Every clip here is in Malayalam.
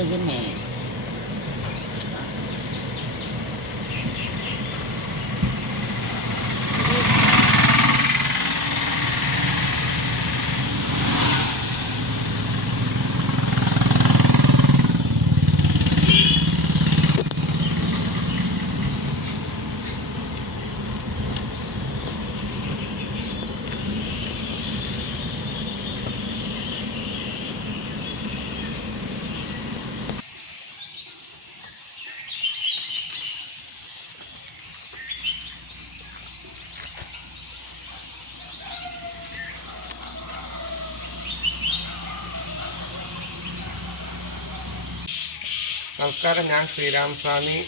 ഇതിനെ നമസ്കാരം ഞാൻ ശ്രീരാം സ്വാമി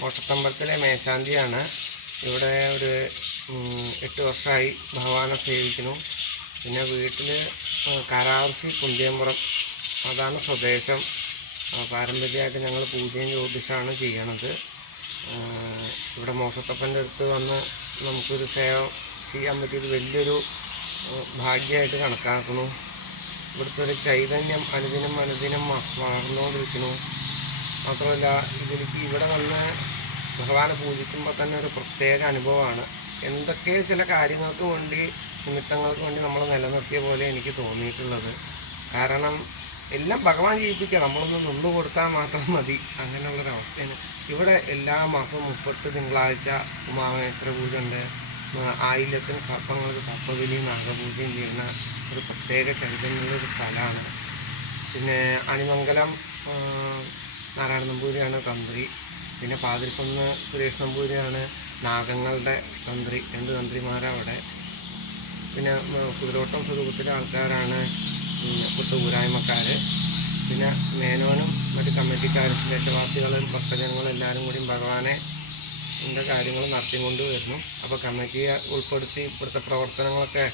മോട്ടത്തമ്പലത്തിലെ മേശാന്തിയാണ്. ഇവിടെ ഒരു എട്ട് വർഷമായി ഭഗവാനെ സേവിക്കുന്നു. പിന്നെ വീട്ടിൽ കാരാവർഷി പുന്തിയമ്പുറം അതാണ് സ്വദേശം. പാരമ്പര്യമായിട്ട് ഞങ്ങൾ പൂജയും ജ്യോതിഷമാണ് ചെയ്യണത്. ഇവിടെ മോശത്തപ്പന്റെ അടുത്ത് വന്ന് നമുക്കൊരു സേവ ചെയ്യാൻ പറ്റിയത് വലിയൊരു ഭാഗ്യമായിട്ട് കണക്കാക്കുന്നു. ഇവിടുത്തെ ഒരു ചൈതന്യം അനുദിനം അനുദിനം വളർന്നുകൊണ്ടിരിക്കുന്നു. മാത്രമല്ല ഇതിലേക്ക് ഇവിടെ വന്ന് ഭഗവാനെ പൂജിക്കുമ്പോൾ തന്നെ ഒരു പ്രത്യേക അനുഭവമാണ്. എന്തൊക്കെ ചില കാര്യങ്ങൾക്ക് വേണ്ടി നിമിത്തങ്ങൾക്ക് വേണ്ടി നമ്മൾ നിലനിർത്തിയ പോലെ എനിക്ക് തോന്നിയിട്ടുള്ളത്. കാരണം എല്ലാം ഭഗവാൻ ചെയ്യിപ്പിക്കുക നമ്മളൊന്ന് നിന്ന് കൊടുത്താൽ മാത്രം മതി. അങ്ങനെയുള്ളൊരവസ്ഥയാണ്. ഇവിടെ എല്ലാ മാസവും മുപ്പത്ത് തിങ്കളാഴ്ച ഉമാമഹേശ്വര പൂജ ഉണ്ട്. ആയില്യത്തിന് സർപ്പങ്ങൾക്ക് സർപ്പബലിയും നാഗപൂജയും ചെയ്യുന്ന ഒരു പ്രത്യേക ചൈതന്യമുള്ള ഒരു സ്ഥലമാണ്. പിന്നെ അണിമംഗലം നാരായണ നമ്പൂരിയാണ് തന്ത്രി. പിന്നെ പാതിരിക്കുന്ന് സുരേഷ് നമ്പൂരിയാണ് നാഗങ്ങളുടെ തന്ത്രി. രണ്ട് തന്ത്രിമാരവിടെ. പിന്നെ കുതിരോട്ടം സ്വരൂപത്തിലെ ആൾക്കാരാണ് ഇവിടുത്തെ ഊരായ്മക്കാർ പിന്നെ മേനോനും മറ്റ് കമ്മിറ്റിക്കാരും ദേശവാസികളും ഭക്തജനങ്ങളും എല്ലാവരും കൂടി ഭഗവാനെ ഇതിന്റെ കാര്യങ്ങൾ നടത്തിക്കൊണ്ട് വരുന്നു. അപ്പോൾ കമ്മിറ്റിയെ ഉൾപ്പെടുത്തി ഇവിടുത്തെ പ്രവർത്തനങ്ങളൊക്കെ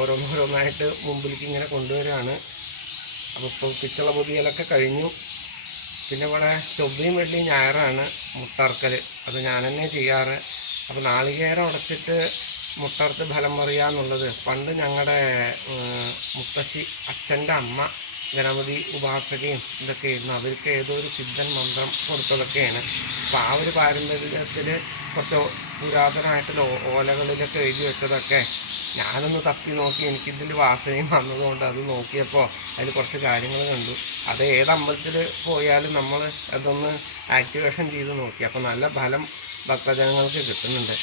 ഓരോന്നോരോന്നായിട്ട് മുമ്പിലേക്ക് ഇങ്ങനെ കൊണ്ടുവരികയാണ്. അപ്പോൾ ഇപ്പോൾ പിച്ചള പൊതിയലൊക്കെ കഴിഞ്ഞു. പിന്നെ ഇവിടെ ചൊവ്വയും വെള്ളിയും ഞായറാണ് മുട്ടർക്കൽ അത് ഞാൻ തന്നെ ചെയ്യാറ്. അപ്പോൾ നാളികേരം ഉടച്ചിട്ട് മുട്ടർത്ത് ഫലം പറയുക എന്നുള്ളത് പണ്ട് ഞങ്ങളുടെ മുത്തശ്ശി അച്ഛന്റെ അമ്മ ഗണപതി ഉപാസകയും ഇതൊക്കെ ആയിരുന്നു അവർക്ക് ഏതോ ഒരു സിദ്ധൻ മന്ത്രം കൊടുത്തതൊക്കെയാണ്. അപ്പോൾ ആ ഒരു പാരമ്പര്യത്തിൽ കുറച്ച് പുരാതനമായിട്ടുള്ള ഓലകളിലൊക്കെ എഴുതി വെച്ചതൊക്കെ ഞാനൊന്ന് തപ്പി നോക്കി എനിക്കിതിൽ വാസനയും വന്നതുകൊണ്ട് അത് നോക്കിയപ്പോൾ അതിൽ കുറച്ച് കാര്യങ്ങൾ കണ്ടു. അത് ഏത് അമ്പലത്തിൽ പോയാലും നമ്മൾ അതൊന്ന് ആക്ടിവേഷൻ ചെയ്ത് നോക്കി. അപ്പോൾ നല്ല ഫലം ഭക്തജനങ്ങൾക്ക് കിട്ടുന്നുണ്ട്.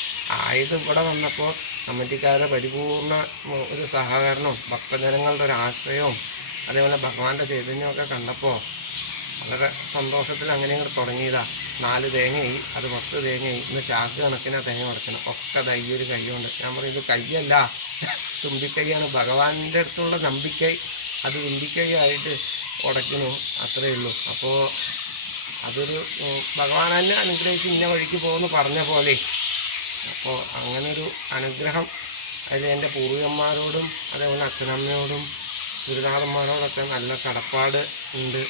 ആയത് ഇവിടെ വന്നപ്പോൾ കമ്മിറ്റിക്കാരുടെ പരിപൂർണ ഒരു സഹകരണവും ഭക്തജനങ്ങളുടെ ഒരു ആശ്രയവും അതേപോലെ ഭഗവാന്റെ ചൈതന്യമൊക്കെ കണ്ടപ്പോൾ വളരെ സന്തോഷത്തിൽ അങ്ങനെ ഇങ്ങോട്ട് തുടങ്ങിയതാ. നാല് തേങ്ങയായി അത് പത്ത് തേങ്ങയായി. ഇന്ന് ചാക്ക് കണക്കിനാ തേങ്ങ ഉടക്കണം ഒക്കെ തയ്യൊരു ഒരു ഞാൻ പറയും ഇത് കൈയല്ല. തുമ്പിക്കൈയാണ്. ഭഗവാന്റെ അടുത്തുള്ള നമ്പിക്കൈ അത് തുമ്പിക്കൈ ആയിട്ട് ഉടയ്ക്കുന്നു അത്രയേ ഉള്ളൂ. അപ്പോൾ അതൊരു ഭഗവാൻ തന്നെ അനുഗ്രഹിച്ച് ഇന്ന വഴിക്ക് പോകുമെന്ന് പറഞ്ഞ പോലെ. അപ്പോൾ അങ്ങനൊരു അനുഗ്രഹം അതിൽ എന്റെ പൂർവികന്മാരോടും അതേപോലെ അച്ഛനമ്മയോടും ഗുരുനാഥന്മാരോടൊക്കെ നല്ല കടപ്പാട് ഉണ്ട്.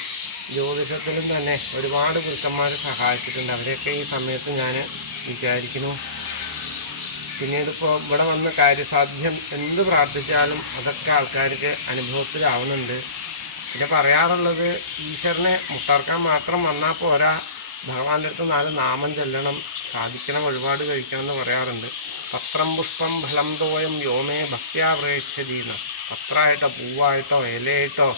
ജ്യോതിഷത്തിലും തന്നെ ഒരുപാട് ഗുരുക്കന്മാർ സഹായിച്ചിട്ടുണ്ട്. അവരെയൊക്കെ ഈ സമയത്ത് ഞാൻ വിചാരിക്കുന്നു. പിന്നീട് ഇപ്പോൾ ഇവിടെ വന്ന് കാര്യസാധ്യം എന്ത് പ്രാർത്ഥിച്ചാലും അതൊക്കെ ആൾക്കാർക്ക് അനുഭവത്തിലാവുന്നുണ്ട്. പിന്നെ പറയാറുള്ളത് ഈശ്വരനെ മുട്ടാർക്കാൻ മാത്രം വന്നാൽ പോരാ. ഭഗവാന്റെ അടുത്ത് നാല് നാമം ചെല്ലണം. സാധിക്കണം ഒരുപാട് കഴിക്കണം എന്ന് പറയാറുണ്ട്. പത്രം പുഷ്പം ഫലം തോയം യോമേ ഭക്ത്യാ പ്രേക്ഷതീന്ന് പത്രമായിട്ടോ പൂവായിട്ടോ ഇലയായിട്ടോ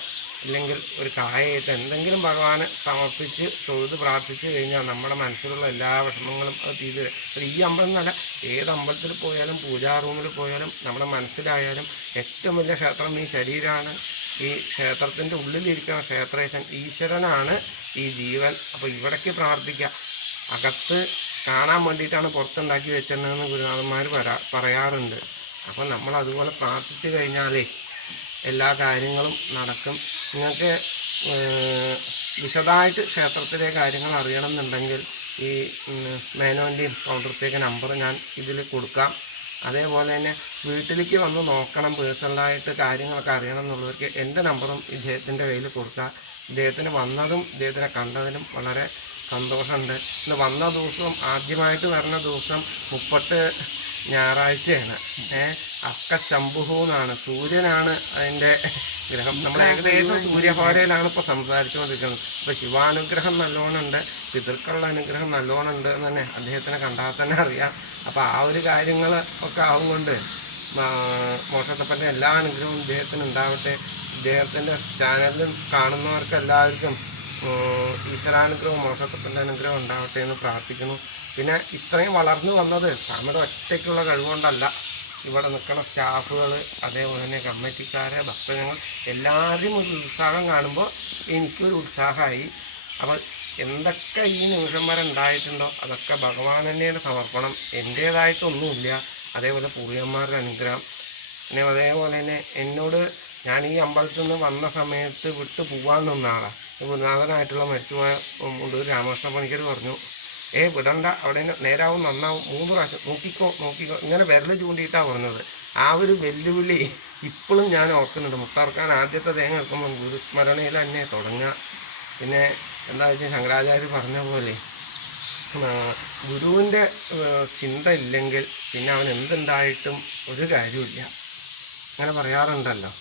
അല്ലെങ്കിൽ ഒരു കായയായിട്ടോ എന്തെങ്കിലും ഭഗവാന് സമർപ്പിച്ച് തൊഴുത് പ്രാർത്ഥിച്ചു കഴിഞ്ഞാൽ നമ്മുടെ മനസ്സിലുള്ള എല്ലാ വിഷമങ്ങളും അത് തീരു. അത് ഈ അമ്പലം എന്നല്ല ഏത് അമ്പലത്തിൽ പോയാലും പൂജാ റൂമിൽ പോയാലും നമ്മുടെ മനസ്സിലായാലും ഏറ്റവും വലിയ ക്ഷേത്രം ഈ ശരീരമാണ് ഈ ക്ഷേത്രത്തിന്റെ ഉള്ളിലിരിക്കുന്ന ക്ഷേത്രേശൻ ഈശ്വരനാണ് ഈ ജീവൻ. അപ്പോൾ ഇവിടേക്ക് പ്രാർത്ഥിക്കുക. അകത്ത് കാണാൻ വേണ്ടിയിട്ടാണ് പുറത്തുണ്ടാക്കി വെച്ചിരുന്നതെന്ന് ഗുരുനാഥന്മാർ പറയാ പറയാറുണ്ട്. അപ്പം നമ്മൾ അതുപോലെ പ്രാർത്ഥിച്ചു കഴിഞ്ഞാലേ എല്ലാ കാര്യങ്ങളും നടക്കും. നിങ്ങൾക്ക് വിശദമായിട്ട് ക്ഷേത്രത്തിലെ കാര്യങ്ങൾ അറിയണമെന്നുണ്ടെങ്കിൽ ഈ മേനോന്റെയും കൗണ്ടറത്തേക്ക് നമ്പർ ഞാൻ ഇതിൽ കൊടുക്കാം. അതേപോലെ തന്നെ വീട്ടിലേക്ക് വന്ന് നോക്കണം പേഴ്സണലായിട്ട് കാര്യങ്ങളൊക്കെ അറിയണം എന്നുള്ളവർക്ക് എന്റെ നമ്പറും ഇദ്ദേഹത്തിന്റെ കയ്യിൽ കൊടുക്കുക ഇദ്ദേഹത്തിന് വന്നതും ഇദ്ദേഹത്തിനെ കണ്ടതിനും വളരെ സന്തോഷമുണ്ട്. ഇന്ന് വന്ന ദിവസം ആദ്യമായിട്ട് വരുന്ന ദിവസം മുപ്പത്തെ ഞായറാഴ്ചയാണ്. ഏഹ് അക്ക ശംഭുഹു എന്നാണ് സൂര്യനാണ് അതിന്റെ ഗ്രഹം. നമ്മൾ ഏകദേശം സൂര്യഹോരയിലാണ് ഇപ്പോൾ സംസാരിച്ചുകൊണ്ടിരിക്കുന്നത്. അപ്പോൾ ശിവാനുഗ്രഹം നല്ലോണം ഉണ്ട് പിതൃക്കളുടെ അനുഗ്രഹം നല്ലോണം ഉണ്ട് എന്ന് തന്നെ അദ്ദേഹത്തിനെ കണ്ടാൽ തന്നെ അറിയാം. അപ്പോൾ ആ ഒരു കാര്യങ്ങൾ ഒക്കെ ആവും കൊണ്ട് മോശത്തപ്പന്റെ എല്ലാ അനുഗ്രഹവും ഇദ്ദേഹത്തിന് ഉണ്ടാവട്ടെ. ഇദ്ദേഹത്തിന്റെ ചാനലിൽ കാണുന്നവർക്ക് എല്ലാവർക്കും ഉം, ഈശ്വരാനുഗ്രഹവും മോശത്തപ്പന്റെ അനുഗ്രഹം ഉണ്ടാവട്ടെ എന്ന് പ്രാർത്ഥിക്കുന്നു. പിന്നെ ഇത്രയും വളർന്നു വന്നത് നമ്മുടെ ഒറ്റയ്ക്കുള്ള കഴിവുകൊണ്ടല്ല. ഇവിടെ നിൽക്കുന്ന സ്റ്റാഫുകൾ അതേപോലെ തന്നെ കമ്മിറ്റിക്കാരെ ഭക്തജനങ്ങൾ എല്ലാവരും ഒരു ഉത്സാഹം കാണുമ്പോൾ എനിക്കൊരു ഉത്സാഹമായി. അപ്പോൾ എന്തൊക്കെ ഈ നിമിഷം വരെ ഉണ്ടായിട്ടുണ്ടോ? അതൊക്കെ ഭഗവാൻ തന്നെയാണ് സമർപ്പണം. എന്റേതായിട്ടൊന്നുമില്ല. അതേപോലെ പൂർവികന്മാരുടെ അനുഗ്രഹം. പിന്നെ അതേപോലെ തന്നെ എന്നോട് ഞാൻ ഈ അമ്പലത്തിൽ നിന്ന് വന്ന സമയത്ത് വിട്ട് പോകാൻ നിന്ന ആളാണ് ഗുരുനാഥനായിട്ടുള്ള മരിച്ചുപോയ മുണ്ടൂർ രാമകൃഷ്ണ പണിക്കർ പറഞ്ഞു ഏ വിടണ്ട. അവിടെ നേരാവും നന്നാവും. മൂന്ന് പ്രാവശ്യം നോക്കിക്കോ നോക്കിക്കോ. ഇങ്ങനെ വിരൽ ചൂണ്ടിയിട്ടാണ് പറഞ്ഞത്. ആ ഒരു വെല്ലുവിളി ഇപ്പോഴും ഞാൻ ഓർക്കുന്നുണ്ട്. മുത്താർക്കാൻ ആദ്യത്തെ തേങ്ങ എടുക്കുമ്പോൾ ഗുരുസ്മരണയിൽ തന്നെ തുടങ്ങുക പിന്നെ എന്താ വെച്ചാൽ ശങ്കരാചാര്യ പറഞ്ഞ പോലെ ഗുരുവിന്റെ ചിന്ത ഇല്ലെങ്കിൽ പിന്നെ അവൻ എന്തുണ്ടായിട്ടും ഒരു കാര്യമില്ല അങ്ങനെ പറയാറുണ്ടല്ലോ.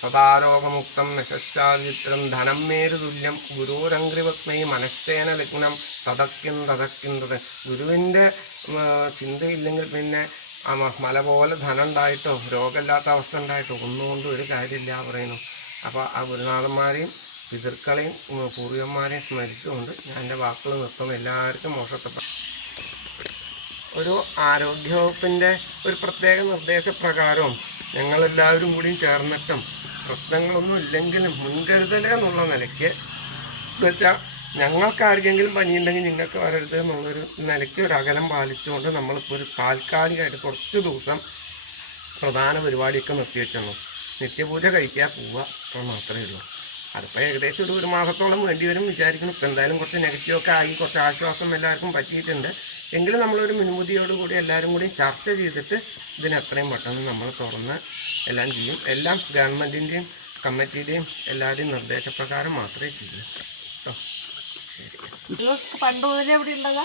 സദാരോഗമുക്തം നശശ്ചാചിത്രം ധനം മേരു തുല്യം ഗുരുരംഗ്രിപത്മൈ മനശ്ചേന ലഗ്നം തതക്കും തതക്കിന്തത് ഗുരുവിന്റെ ചിന്തയില്ലെങ്കിൽ പിന്നെ മല പോലെ ധനം ഉണ്ടായിട്ടോ രോഗമില്ലാത്ത അവസ്ഥ ഉണ്ടായിട്ടോ ഒന്നുകൊണ്ടും ഒരു കാര്യമില്ല പറയുന്നു. അപ്പോൾ ആ ഗുരുനാഥന്മാരെയും പിതൃക്കളെയും പൂർവികന്മാരെയും സ്മരിച്ചുകൊണ്ട് ഞാൻ എന്റെ വാക്കുകൾ നിർത്തും എല്ലാവർക്കും മോശപ്പെട്ട ഒരു ആരോഗ്യവകുപ്പിന്റെ ഒരു പ്രത്യേക നിർദ്ദേശപ്രകാരവും ഞങ്ങളെല്ലാവരും കൂടിയും ചേർന്നിട്ടും പ്രശ്നങ്ങളൊന്നും ഇല്ലെങ്കിലും മുൻകരുതൽ എന്നുള്ള നിലയ്ക്ക് വെച്ചാൽ ഞങ്ങൾക്ക് ആർക്കെങ്കിലും പനിയുണ്ടെങ്കിൽ നിങ്ങൾക്ക് വരരുത് എന്നുള്ളൊരു നിലയ്ക്ക് ഒരു അകലം പാലിച്ചുകൊണ്ട് നമ്മളിപ്പോൾ ഒരു താൽക്കാലികമായിട്ട് കുറച്ച് ദിവസം പ്രധാന പരിപാടിയൊക്കെ നിർത്തിവെച്ചുള്ളൂ നിത്യപൂജ കഴിക്കുക പോവുക അത്ര മാത്രമേ ഉള്ളൂ. അതിപ്പോൾ ഏകദേശം ഒരു ഒരു മാസത്തോളം വേണ്ടി വരും വിചാരിക്കുന്നു. ഇപ്പം എന്തായാലും കുറച്ച് നെഗറ്റീവൊക്കെ ആയി കുറച്ച് ആശ്വാസം എല്ലാവർക്കും പറ്റിയിട്ടുണ്ട്. എങ്കിലും നമ്മളൊരു മുൻമുതിയോടുകൂടി എല്ലാവരും കൂടി ചർച്ച ചെയ്തിട്ട് ഇതിന് എത്രയും പെട്ടെന്ന് നമ്മൾ തുറന്ന് എല്ലാം ചെയ്യും. എല്ലാം ഗവൺമെന്റിന്റെയും കമ്മിറ്റിയുടെയും എല്ലാവരുടെയും നിർദ്ദേശപ്രകാരം മാത്രമേ ചെയ്യൂ. കേട്ടോ പണ്ട് മുതലേ ഇവിടെ ഉള്ളതാ?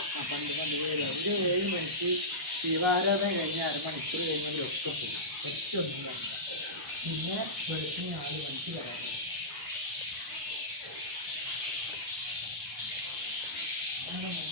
ഒരു ഏഴ് മണിക്ക് ശിവാരാധന കഴിഞ്ഞ അരമണിക്കൂർ കഴിഞ്ഞാലൊക്കെ പോകും ഒറ്റൊന്നും വേണ്ട. പിന്നെ വെളുപ്പിന് നാല് മണിക്ക് വരാൻ പറയും. അങ്ങനെ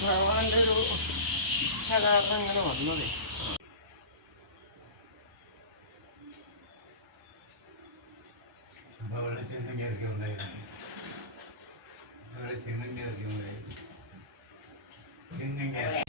ഭഗവാന്റെ ഒരു സഹകരണം ഇങ്ങനെ വന്നതേ. കയറിയുണ്ടായിരുന്നു അവിടെ ചെന്ന് കയറിയുണ്ടായിരുന്നു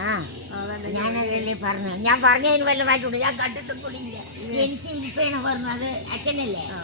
ആ ഞാനതല്ലേ പറഞ്ഞു. ഞാൻ പറഞ്ഞതിന് വല്ലതായിട്ടുണ്ട് ഞാൻ കണ്ടിട്ടും കൂടിയില്ല എനിക്ക് ഇരിക്കണം പറഞ്ഞു അത് അച്ഛനല്ലേ? ആ.